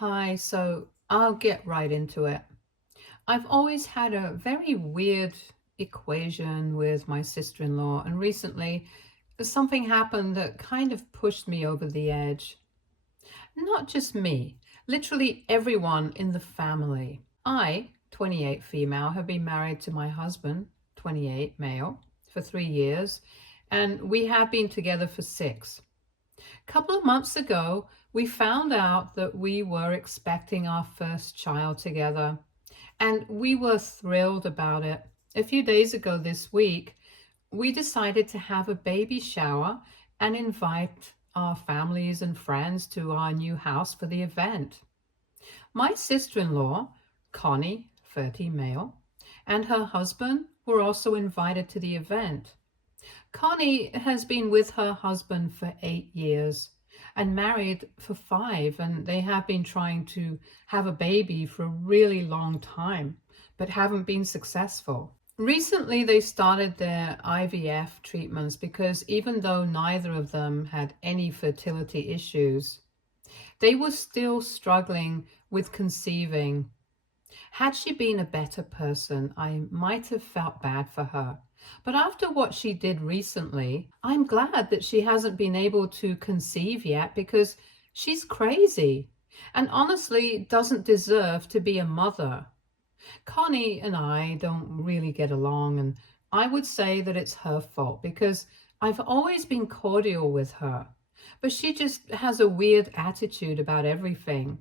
Hi, so I'll get right into it. I've always had a very weird equation with my sister-in-law, and recently something happened that kind of pushed me over the edge. Not just me, literally everyone in the family. I, 28 female, have been married to my husband, 28 male, for 3 years, and we have been together for six. Couple of months ago, we found out that we were expecting our first child together, and we were thrilled about it. A few days ago this week, we decided to have a baby shower and invite our families and friends to our new house for the event. My sister-in-law, Connie, 30 male, and her husband were also invited to the event. Connie has been with her husband for 8 years and married for five, and they have been trying to have a baby for a really long time, but haven't been successful. Recently, they started their IVF treatments because even though neither of them had any fertility issues, they were still struggling with conceiving. Had she been a better person, I might have felt bad for her. But after what she did recently, I'm glad that she hasn't been able to conceive yet because she's crazy and honestly doesn't deserve to be a mother. Connie and I don't really get along, and I would say that it's her fault because I've always been cordial with her, but she just has a weird attitude about everything.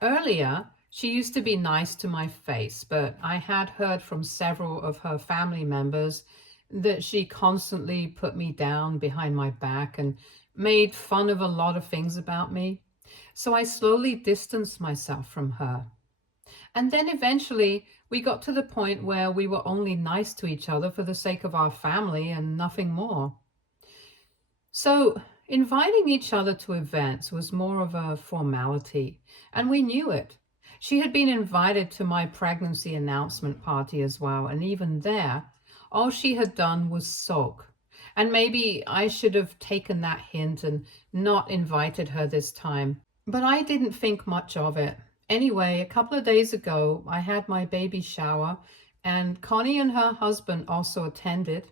Earlier, she used to be nice to my face, but I had heard from several of her family members that she constantly put me down behind my back and made fun of a lot of things about me. So I slowly distanced myself from her. And then eventually we got to the point where we were only nice to each other for the sake of our family and nothing more. So inviting each other to events was more of a formality, and we knew it. She had been invited to my pregnancy announcement party as well, and even there, all she had done was sulk. And maybe I should have taken that hint and not invited her this time. But I didn't think much of it. Anyway, a couple of days ago, I had my baby shower, and Connie and her husband also attended.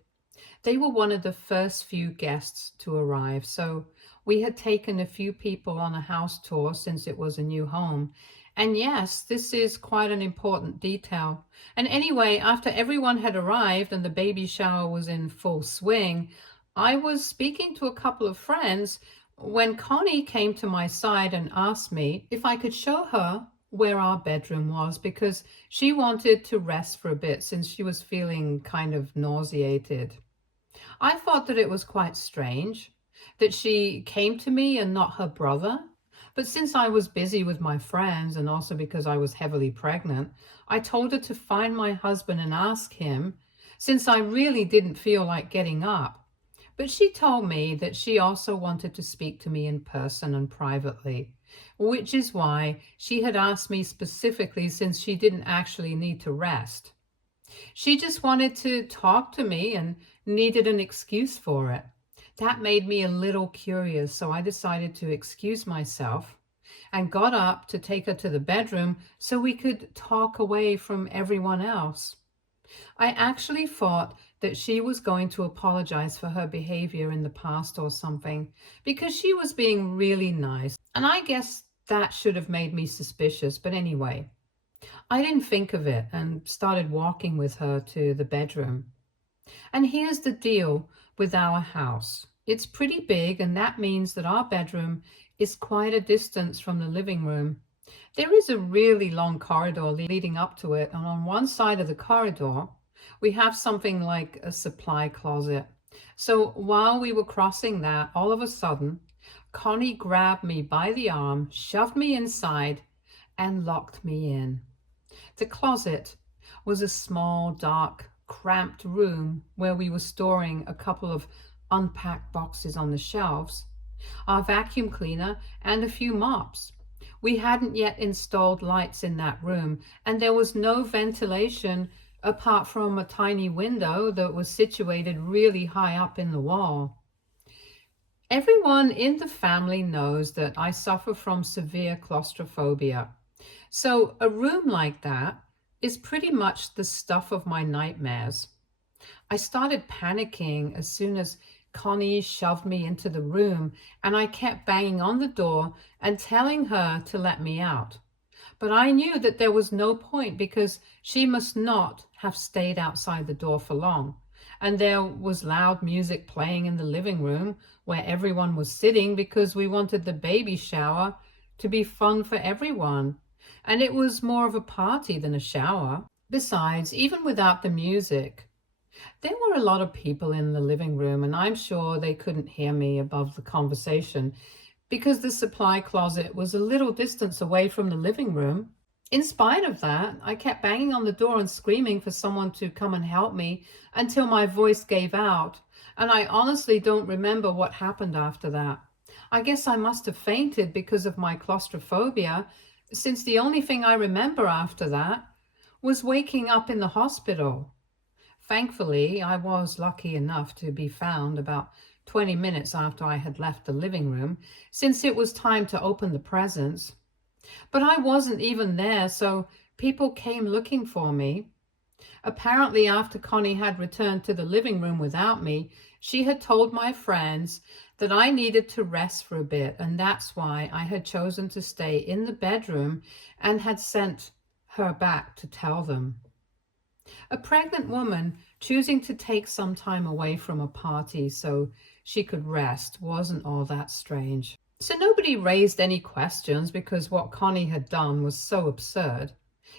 They were one of the first few guests to arrive, so we had taken a few people on a house tour since it was a new home. And yes, this is quite an important detail. And anyway, after everyone had arrived and the baby shower was in full swing, I was speaking to a couple of friends when Connie came to my side and asked me if I could show her where our bedroom was because she wanted to rest for a bit since she was feeling kind of nauseated. I thought that it was quite strange that she came to me and not her brother. But since I was busy with my friends and also because I was heavily pregnant, I told her to find my husband and ask him, since I really didn't feel like getting up. But she told me that she also wanted to speak to me in person and privately, which is why she had asked me specifically since she didn't actually need to rest. She just wanted to talk to me and needed an excuse for it. That made me a little curious, so I decided to excuse myself and got up to take her to the bedroom so we could talk away from everyone else. I actually thought that she was going to apologize for her behavior in the past or something because she was being really nice. And I guess that should have made me suspicious, but anyway. I didn't think of it and started walking with her to the bedroom. And here's the deal with our house. It's pretty big, and that means that our bedroom is quite a distance from the living room. There is a really long corridor leading up to it, and on one side of the corridor, we have something like a supply closet. So while we were crossing that, all of a sudden, Connie grabbed me by the arm, shoved me inside, and locked me in. The closet was a small, dark, cramped room where we were storing a couple of unpacked boxes on the shelves, our vacuum cleaner, and a few mops. We hadn't yet installed lights in that room, and there was no ventilation apart from a tiny window that was situated really high up in the wall. Everyone in the family knows that I suffer from severe claustrophobia. So a room like that is pretty much the stuff of my nightmares. I started panicking as soon as Connie shoved me into the room, and I kept banging on the door and telling her to let me out. But I knew that there was no point because she must not have stayed outside the door for long. And there was loud music playing in the living room where everyone was sitting because we wanted the baby shower to be fun for everyone. And it was more of a party than a shower. Besides, even without the music, there were a lot of people in the living room, and I'm sure they couldn't hear me above the conversation because the supply closet was a little distance away from the living room. In spite of that, I kept banging on the door and screaming for someone to come and help me until my voice gave out, and I honestly don't remember what happened after that. I guess I must have fainted because of my claustrophobia, since the only thing I remember after that was waking up in the hospital. Thankfully, I was lucky enough to be found about 20 minutes after I had left the living room, since it was time to open the presents. But I wasn't even there, so people came looking for me. Apparently, after Connie had returned to the living room without me, she had told my friends that I needed to rest for a bit, and that's why I had chosen to stay in the bedroom and had sent her back to tell them. A pregnant woman choosing to take some time away from a party so she could rest wasn't all that strange. So nobody raised any questions because what Connie had done was so absurd.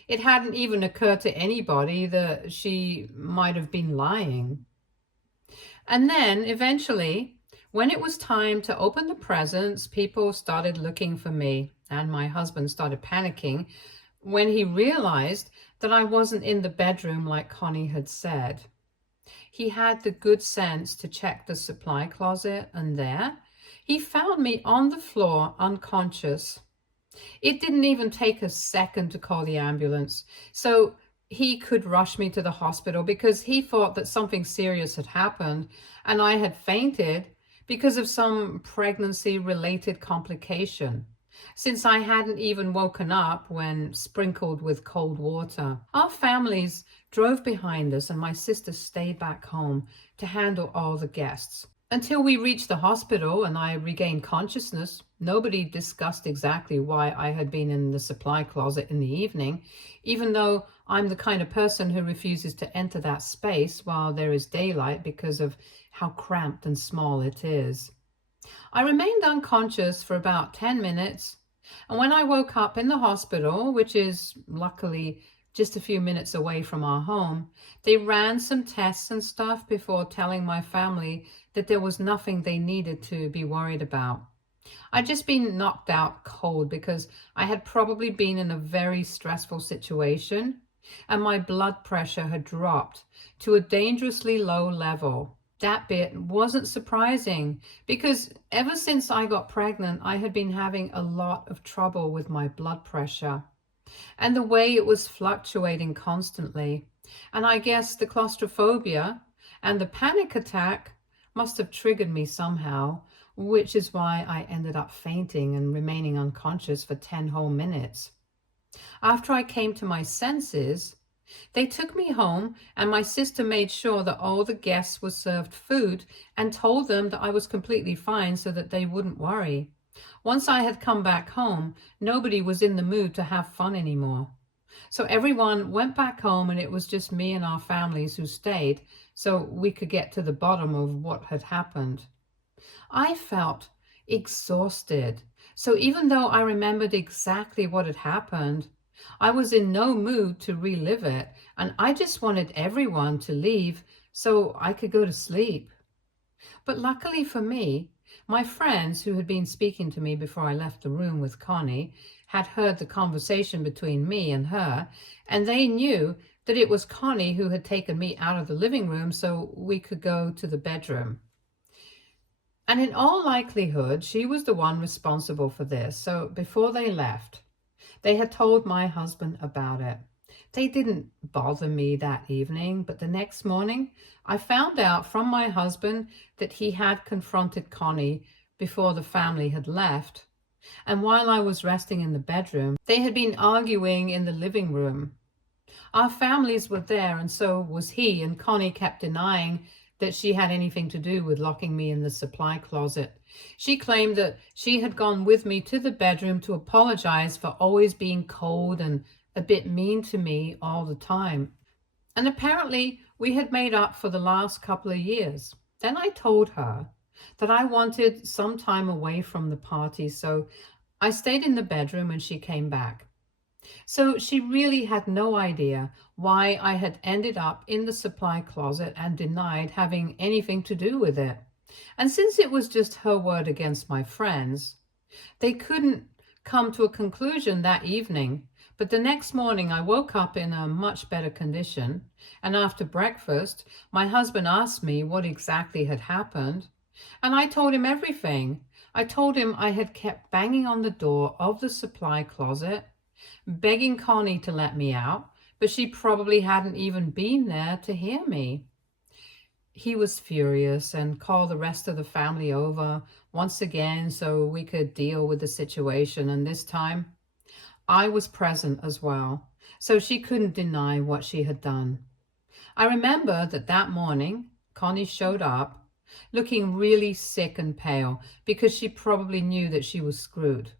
It hadn't even occurred to anybody that she might have been lying. And then eventually, when it was time to open the presents, people started looking for me, and my husband started panicking when he realized that I wasn't in the bedroom like Connie had said. He had the good sense to check the supply closet, and there he found me on the floor unconscious. It didn't even take a second to call the ambulance, so he could rush me to the hospital because he thought that something serious had happened and I had fainted because of some pregnancy-related complication, since I hadn't even woken up when sprinkled with cold water. Our families drove behind us and my sister stayed back home to handle all the guests. Until we reached the hospital and I regained consciousness, nobody discussed exactly why I had been in the supply closet in the evening, even though I'm the kind of person who refuses to enter that space while there is daylight because of how cramped and small it is. I remained unconscious for about 10 minutes, and when I woke up in the hospital, which is luckily just a few minutes away from our home, they ran some tests and stuff before telling my family that there was nothing they needed to be worried about. I'd just been knocked out cold because I had probably been in a very stressful situation, and my blood pressure had dropped to a dangerously low level. That bit wasn't surprising because ever since I got pregnant, I had been having a lot of trouble with my blood pressure and the way it was fluctuating constantly. And I guess the claustrophobia and the panic attack must have triggered me somehow, which is why I ended up fainting and remaining unconscious for 10 whole minutes. After I came to my senses, they took me home, and my sister made sure that all the guests were served food and told them that I was completely fine so that they wouldn't worry. Once I had come back home, nobody was in the mood to have fun anymore. So everyone went back home, and it was just me and our families who stayed so we could get to the bottom of what had happened. I felt exhausted. So even though I remembered exactly what had happened, I was in no mood to relive it, and I just wanted everyone to leave so I could go to sleep. But luckily for me, my friends who had been speaking to me before I left the room with Connie had heard the conversation between me and her, and they knew that it was Connie who had taken me out of the living room so we could go to the bedroom. And in all likelihood, she was the one responsible for this. So before they left, they had told my husband about it. They didn't bother me that evening, but the next morning I found out from my husband that he had confronted Connie before the family had left. And while I was resting in the bedroom, they had been arguing in the living room. Our families were there, and so was he, and Connie kept denying that she had anything to do with locking me in the supply closet. She claimed that she had gone with me to the bedroom to apologize for always being cold and a bit mean to me all the time. And apparently we had made up for the last couple of years. Then I told her that I wanted some time away from the party, so I stayed in the bedroom and she came back. So she really had no idea why I had ended up in the supply closet and denied having anything to do with it. And since it was just her word against my friends, they couldn't come to a conclusion that evening. But the next morning I woke up in a much better condition, and after breakfast my husband asked me what exactly had happened, and I told him everything. I told him I had kept banging on the door of the supply closet, begging Connie to let me out, but she probably hadn't even been there to hear me. He was furious and called the rest of the family over once again so we could deal with the situation, and this time I was present as well, so she couldn't deny what she had done. I remember that morning Connie showed up looking really sick and pale because she probably knew that she was screwed.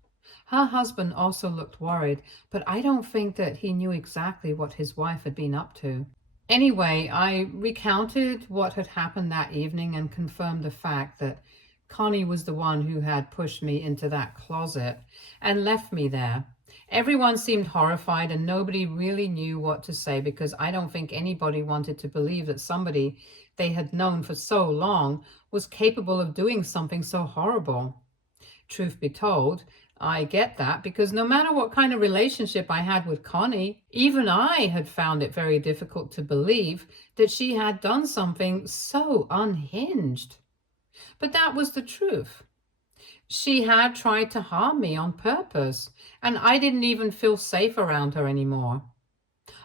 Her husband also looked worried, but I don't think that he knew exactly what his wife had been up to. Anyway, I recounted what had happened that evening and confirmed the fact that Connie was the one who had pushed me into that closet and left me there. Everyone seemed horrified and nobody really knew what to say because I don't think anybody wanted to believe that somebody they had known for so long was capable of doing something so horrible. Truth be told, I get that because no matter what kind of relationship I had with Connie, even I had found it very difficult to believe that she had done something so unhinged. But that was the truth. She had tried to harm me on purpose, and I didn't even feel safe around her anymore.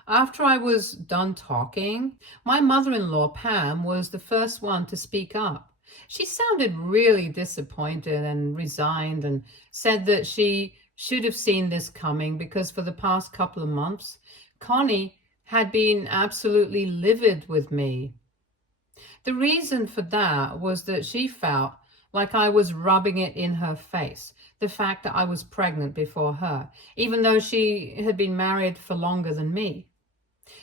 After I was done talking, my mother-in-law, Pam, was the first one to speak up. She sounded really disappointed and resigned and said that she should have seen this coming because for the past couple of months, Connie had been absolutely livid with me. The reason for that was that she felt like I was rubbing it in her face, the fact that I was pregnant before her, even though she had been married for longer than me.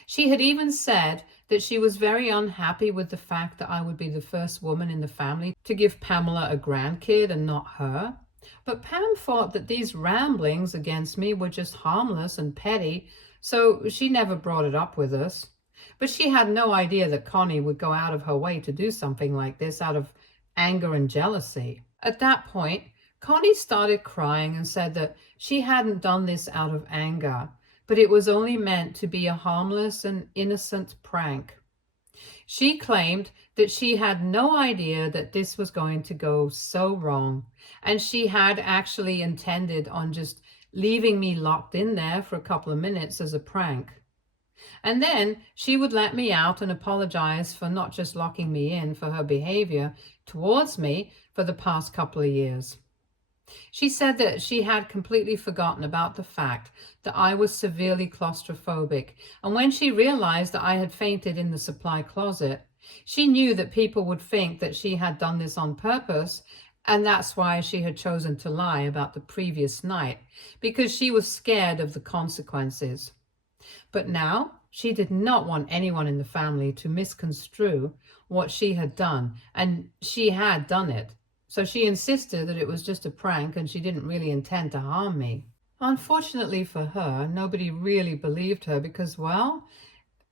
She had even said that she was very unhappy with the fact that I would be the first woman in the family to give Pamela a grandkid and not her. But Pam thought that these ramblings against me were just harmless and petty, so she never brought it up with us. But she had no idea that Connie would go out of her way to do something like this out of anger and jealousy. At that point, Connie started crying and said that she hadn't done this out of anger, but it was only meant to be a harmless and innocent prank. She claimed that she had no idea that this was going to go so wrong, and she had actually intended on just leaving me locked in there for a couple of minutes as a prank. And then she would let me out and apologize for not just locking me in for her behavior towards me for the past couple of years. She said that she had completely forgotten about the fact that I was severely claustrophobic, and when she realized that I had fainted in the supply closet, she knew that people would think that she had done this on purpose, and that's why she had chosen to lie about the previous night, because she was scared of the consequences. But now she did not want anyone in the family to misconstrue what she had done, and she had done it. So she insisted that it was just a prank and she didn't really intend to harm me. Unfortunately for her, nobody really believed her because, well,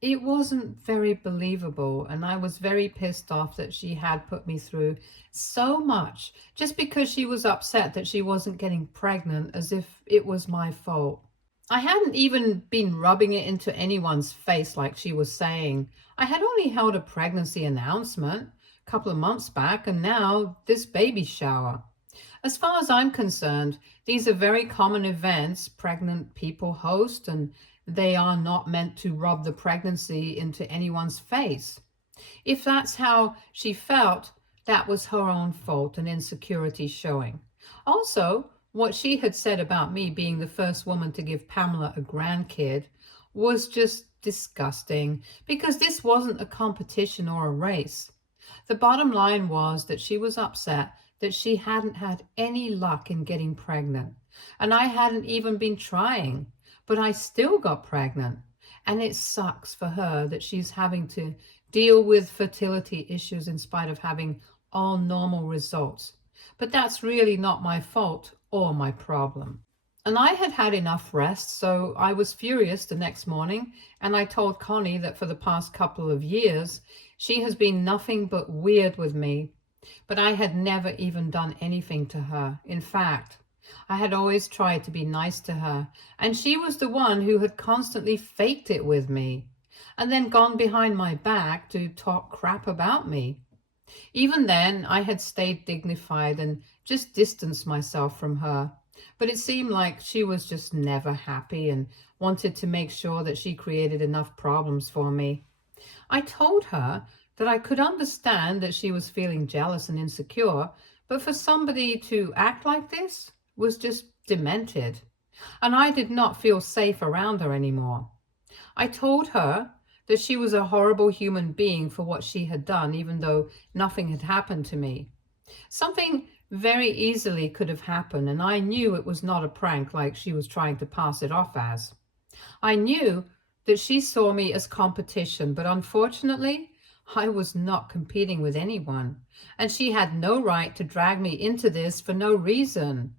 it wasn't very believable, and I was very pissed off that she had put me through so much just because she was upset that she wasn't getting pregnant, as if it was my fault. I hadn't even been rubbing it into anyone's face like she was saying. I had only held a pregnancy announcement a couple of months back, and now this baby shower. As far as I'm concerned, these are very common events pregnant people host, and they are not meant to rub the pregnancy into anyone's face. If that's how she felt, that was her own fault and insecurity showing. Also, what she had said about me being the first woman to give Pamela a grandkid was just disgusting because this wasn't a competition or a race. The bottom line was that she was upset that she hadn't had any luck in getting pregnant. And I hadn't even been trying, but I still got pregnant. And it sucks for her that she's having to deal with fertility issues in spite of having all normal results. But that's really not my fault or my problem. And I had had enough rest, so I was furious the next morning, and I told Connie that for the past couple of years, she has been nothing but weird with me, but I had never even done anything to her. In fact, I had always tried to be nice to her, and she was the one who had constantly faked it with me, and then gone behind my back to talk crap about me. Even then, I had stayed dignified and just distanced myself from her. But it seemed like she was just never happy and wanted to make sure that she created enough problems for me. I told her that I could understand that she was feeling jealous and insecure, but for somebody to act like this was just demented. And I did not feel safe around her anymore. I told her that she was a horrible human being for what she had done, even though nothing had happened to me. Something very easily could have happened, and I knew it was not a prank like she was trying to pass it off as. I knew that she saw me as competition, but unfortunately, I was not competing with anyone, and she had no right to drag me into this for no reason.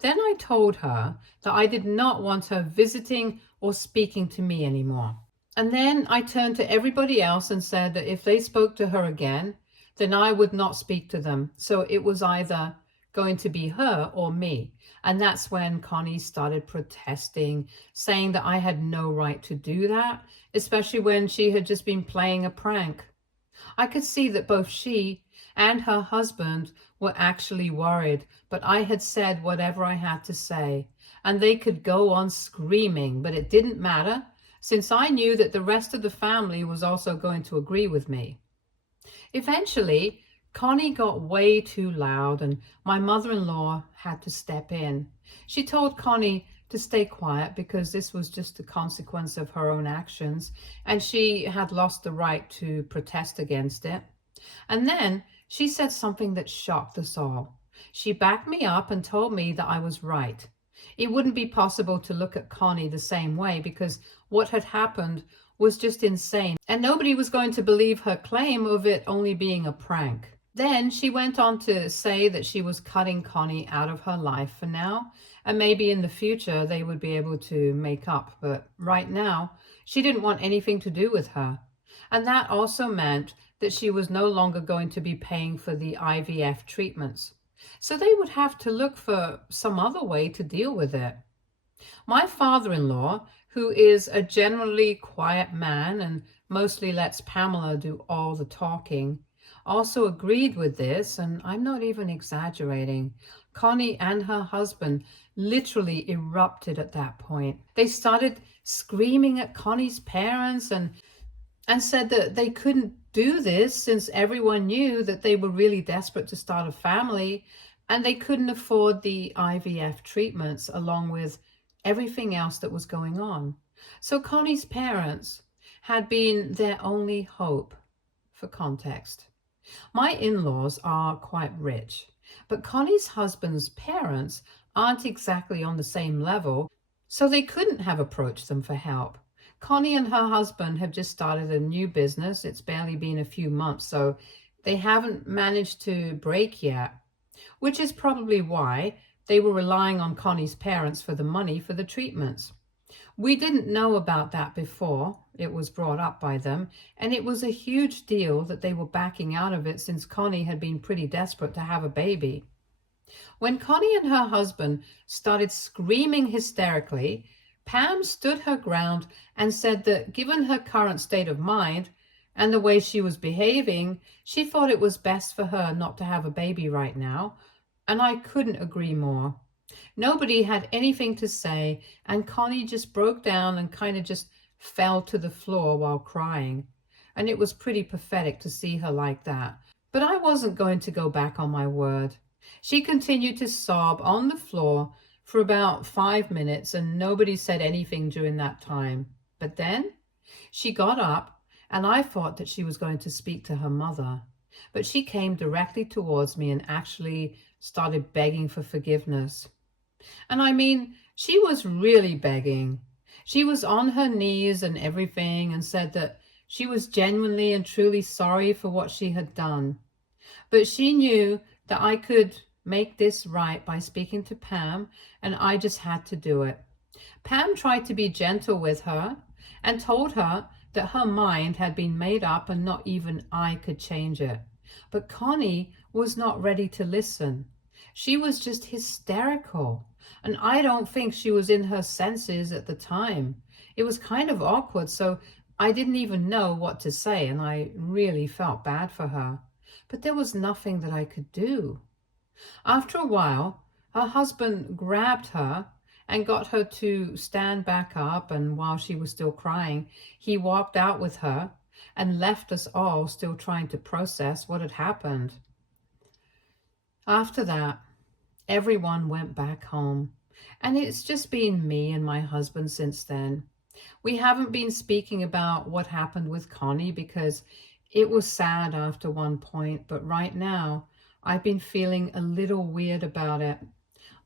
Then I told her that I did not want her visiting or speaking to me anymore. And then I turned to everybody else and said that if they spoke to her again, then I would not speak to them. So it was either going to be her or me. And that's when Connie started protesting, saying that I had no right to do that, especially when she had just been playing a prank. I could see that both she and her husband were actually worried, but I had said whatever I had to say, and they could go on screaming, but it didn't matter, since I knew that the rest of the family was also going to agree with me. Eventually, Connie got way too loud, and my mother-in-law had to step in. She told Connie to stay quiet because this was just a consequence of her own actions, and she had lost the right to protest against it. And then she said something that shocked us all. She backed me up and told me that I was right. It wouldn't be possible to look at Connie the same way because what had happened was just insane, and nobody was going to believe her claim of it only being a prank. Then she went on to say that she was cutting Connie out of her life for now, and maybe in the future they would be able to make up, but right now she didn't want anything to do with her. And that also meant that she was no longer going to be paying for the IVF treatments. So they would have to look for some other way to deal with it. My father-in-law, who is a generally quiet man and mostly lets Pamela do all the talking, also agreed with this, and I'm not even exaggerating. Connie and her husband literally erupted at that point. They started screaming at Connie's parents and said that they couldn't do this since everyone knew that they were really desperate to start a family and they couldn't afford the IVF treatments along with everything else that was going on. So Connie's parents had been their only hope. For context, my in-laws are quite rich, but Connie's husband's parents aren't exactly on the same level, so they couldn't have approached them for help. Connie and her husband have just started a new business. It's barely been a few months, so they haven't managed to break yet, which is probably why they were relying on Connie's parents for the money for the treatments. We didn't know about that before it was brought up by them, and it was a huge deal that they were backing out of it since Connie had been pretty desperate to have a baby. When Connie and her husband started screaming hysterically, Pam stood her ground and said that given her current state of mind and the way she was behaving, she thought it was best for her not to have a baby right now, and I couldn't agree more. Nobody had anything to say, and Connie just broke down and kind of just fell to the floor while crying. And it was pretty pathetic to see her like that. But I wasn't going to go back on my word. She continued to sob on the floor for about 5 minutes, and nobody said anything during that time. But then she got up, and I thought that she was going to speak to her mother. But she came directly towards me and actually started begging for forgiveness. And I mean, she was really begging. She was on her knees and everything and said that she was genuinely and truly sorry for what she had done. But she knew that I could make this right by speaking to Pam, and I just had to do it. Pam tried to be gentle with her and told her that her mind had been made up and not even I could change it. But Connie was not ready to listen. She was just hysterical, and I don't think she was in her senses at the time. It was kind of awkward, so I didn't even know what to say, and I really felt bad for her. But there was nothing that I could do. After a while, her husband grabbed her and got her to stand back up, and while she was still crying, he walked out with her and left us all still trying to process what had happened. After that, everyone went back home, and it's just been me and my husband since then. We haven't been speaking about what happened with Connie because it was sad after one point, but right now I've been feeling a little weird about it.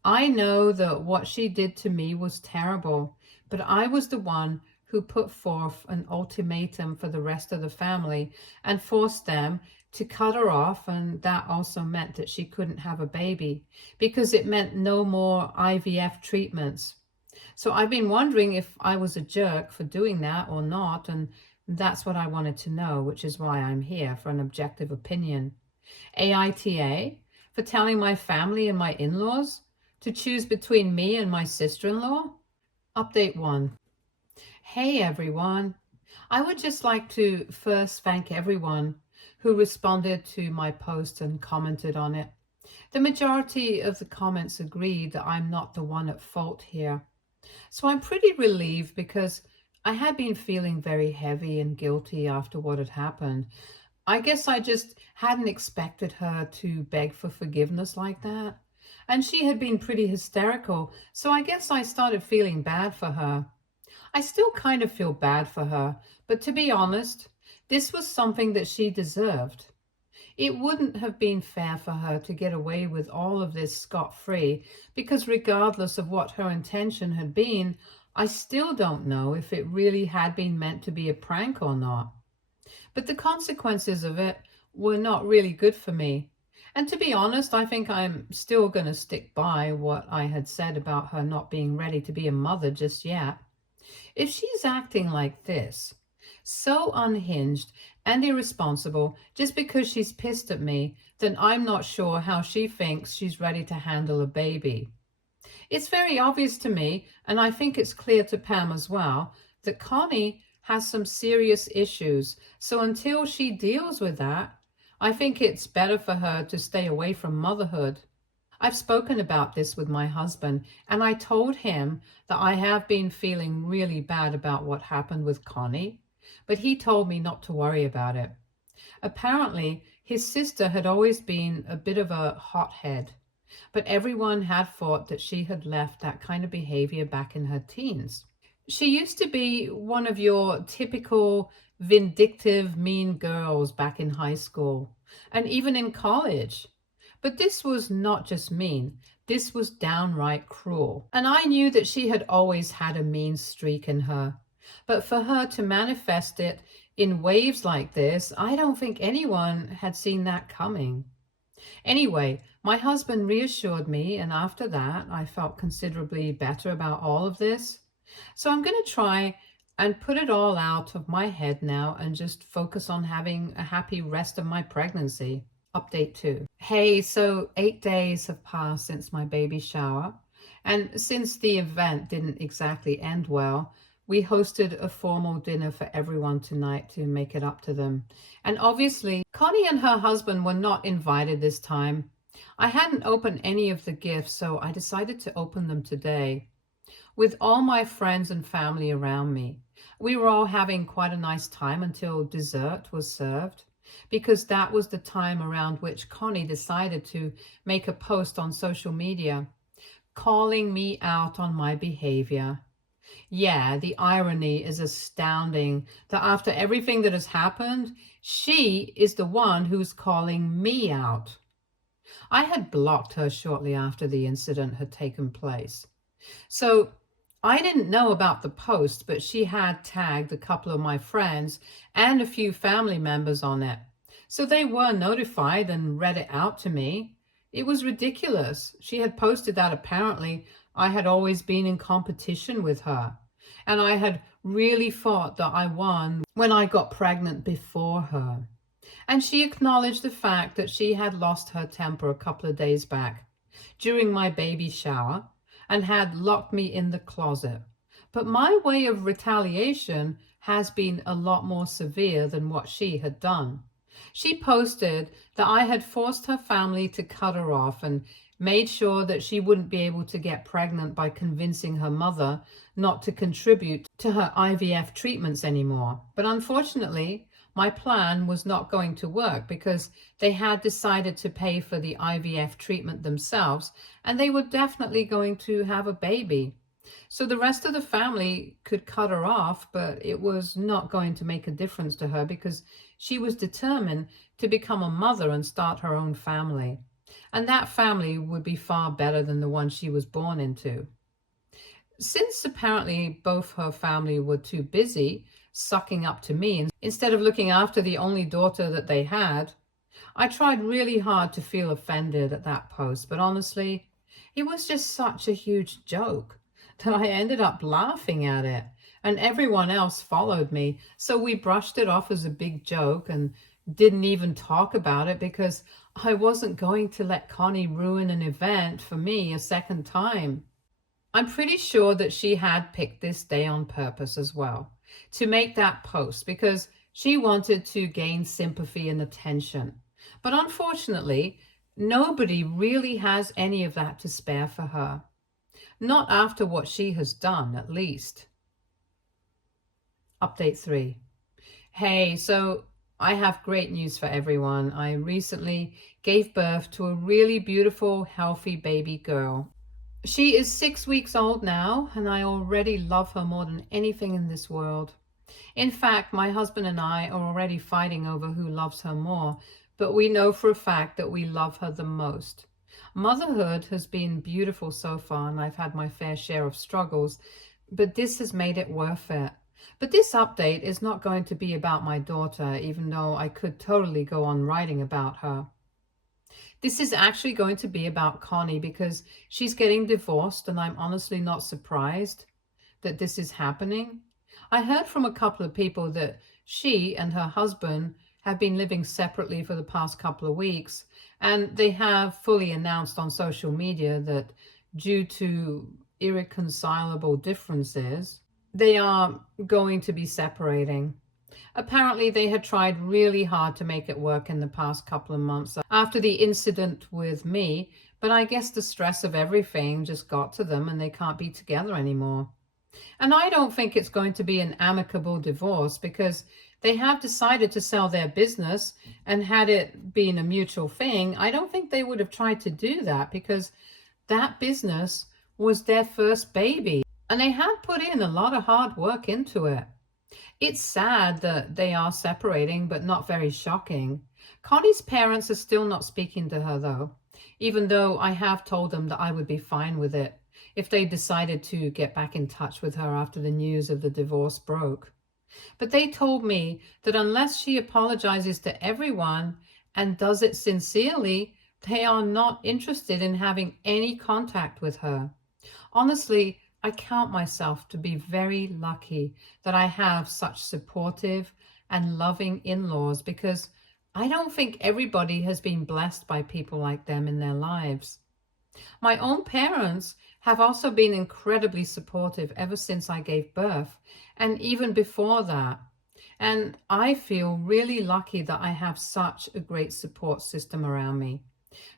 I know that what she did to me was terrible, but I was the one who put forth an ultimatum for the rest of the family and forced them to cut her off, and that also meant that she couldn't have a baby because it meant no more IVF treatments. So I've been wondering if I was a jerk for doing that or not, and that's what I wanted to know, which is why I'm here for an objective opinion. AITA for telling my family and my in-laws to choose between me and my sister-in-law? Update 1. Hey everyone. I would just like to first thank everyone who responded to my post and commented on it. The majority of the comments agreed that I'm not the one at fault here. So I'm pretty relieved because I had been feeling very heavy and guilty after what had happened. I guess I just hadn't expected her to beg for forgiveness like that. And she had been pretty hysterical, so I guess I started feeling bad for her. I still kind of feel bad for her, but to be honest, this was something that she deserved. It wouldn't have been fair for her to get away with all of this scot-free, because regardless of what her intention had been, I still don't know if it really had been meant to be a prank or not. But the consequences of it were not really good for me. And to be honest, I think I'm still going to stick by what I had said about her not being ready to be a mother just yet. If she's acting like this, so unhinged and irresponsible just because she's pissed at me, then I'm not sure how she thinks she's ready to handle a baby. It's very obvious to me, and I think it's clear to Pam as well, that Connie has some serious issues. So until she deals with that, I think it's better for her to stay away from motherhood. I've spoken about this with my husband, and I told him that I have been feeling really bad about what happened with Connie, but he told me not to worry about it. Apparently, his sister had always been a bit of a hothead, but everyone had thought that she had left that kind of behavior back in her teens. She used to be one of your typical vindictive, mean girls back in high school and even in college. But this was not just mean, this was downright cruel. And I knew that she had always had a mean streak in her. But for her to manifest it in waves like this, I don't think anyone had seen that coming. Anyway, my husband reassured me, and after that, I felt considerably better about all of this. So I'm going to try and put it all out of my head now and just focus on having a happy rest of my pregnancy. Update 2. Hey, so 8 days have passed since my baby shower, and since the event didn't exactly end well, we hosted a formal dinner for everyone tonight to make it up to them. And obviously, Connie and her husband were not invited this time. I hadn't opened any of the gifts, so I decided to open them today. With all my friends and family around me, we were all having quite a nice time until dessert was served. because that was the time around which Connie decided to make a post on social media calling me out on my behavior. Yeah, the irony is astounding that after everything that has happened, she is the one who's calling me out. I had blocked her shortly after the incident had taken place. So I didn't know about the post, but she had tagged a couple of my friends and a few family members on it. So they were notified and read it out to me. It was ridiculous. She had posted that apparently I had always been in competition with her. And I had really thought that I won when I got pregnant before her. And she acknowledged the fact that she had lost her temper a couple of days back during my baby shower and had locked me in the closet. But my way of retaliation has been a lot more severe than what she had done. She posted that I had forced her family to cut her off and made sure that she wouldn't be able to get pregnant by convincing her mother not to contribute to her IVF treatments anymore. But unfortunately, my plan was not going to work because they had decided to pay for the IVF treatment themselves, and they were definitely going to have a baby. So the rest of the family could cut her off, but it was not going to make a difference to her because she was determined to become a mother and start her own family. And that family would be far better than the one she was born into. Since apparently both her family were too busy sucking up to me instead of looking after the only daughter that they had, I tried really hard to feel offended at that post, but honestly, it was just such a huge joke that I ended up laughing at it, and everyone else followed me. So we brushed it off as a big joke and didn't even talk about it because I wasn't going to let Connie ruin an event for me a second time. I'm pretty sure that she had picked this day on purpose as well to make that post because she wanted to gain sympathy and attention. But unfortunately, nobody really has any of that to spare for her. Not after what she has done, at least. Update 3. Hey, so I have great news for everyone. I recently gave birth to a really beautiful, healthy baby girl. She is 6 weeks old now, and I already love her more than anything in this world. In fact, my husband and I are already fighting over who loves her more, but we know for a fact that we love her the most. Motherhood has been beautiful so far, and I've had my fair share of struggles, but this has made it worth it. But this update is not going to be about my daughter, even though I could totally go on writing about her. This is actually going to be about Connie because she's getting divorced, and I'm honestly not surprised that this is happening. I heard from a couple of people that she and her husband have been living separately for the past couple of weeks, and they have fully announced on social media that due to irreconcilable differences, they are going to be separating. Apparently, they had tried really hard to make it work in the past couple of months after the incident with me, but I guess the stress of everything just got to them and they can't be together anymore. And I don't think it's going to be an amicable divorce because they have decided to sell their business, and had it been a mutual thing, I don't think they would have tried to do that because that business was their first baby and they had put in a lot of hard work into it. It's sad that they are separating, but not very shocking. Connie's parents are still not speaking to her though, even though I have told them that I would be fine with it if they decided to get back in touch with her after the news of the divorce broke. But they told me that unless she apologizes to everyone and does it sincerely, they are not interested in having any contact with her. Honestly, I count myself to be very lucky that I have such supportive and loving in-laws because I don't think everybody has been blessed by people like them in their lives. My own parents have also been incredibly supportive ever since I gave birth and even before that. And I feel really lucky that I have such a great support system around me.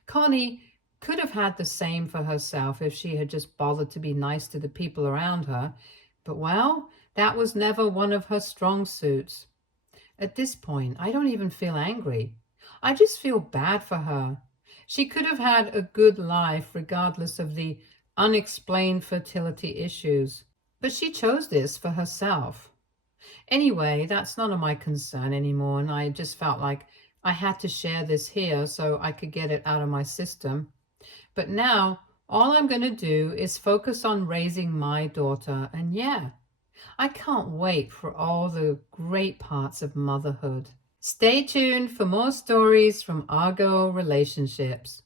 Connie could have had the same for herself if she had just bothered to be nice to the people around her, but well, that was never one of her strong suits. At this point, I don't even feel angry. I just feel bad for her. She could have had a good life regardless of the unexplained fertility issues, but she chose this for herself. Anyway, that's none of my concern anymore, and I just felt like I had to share this here so I could get it out of my system. But now, all I'm going to do is focus on raising my daughter, and yeah, I can't wait for all the great parts of motherhood. Stay tuned for more stories from Argo Relationships.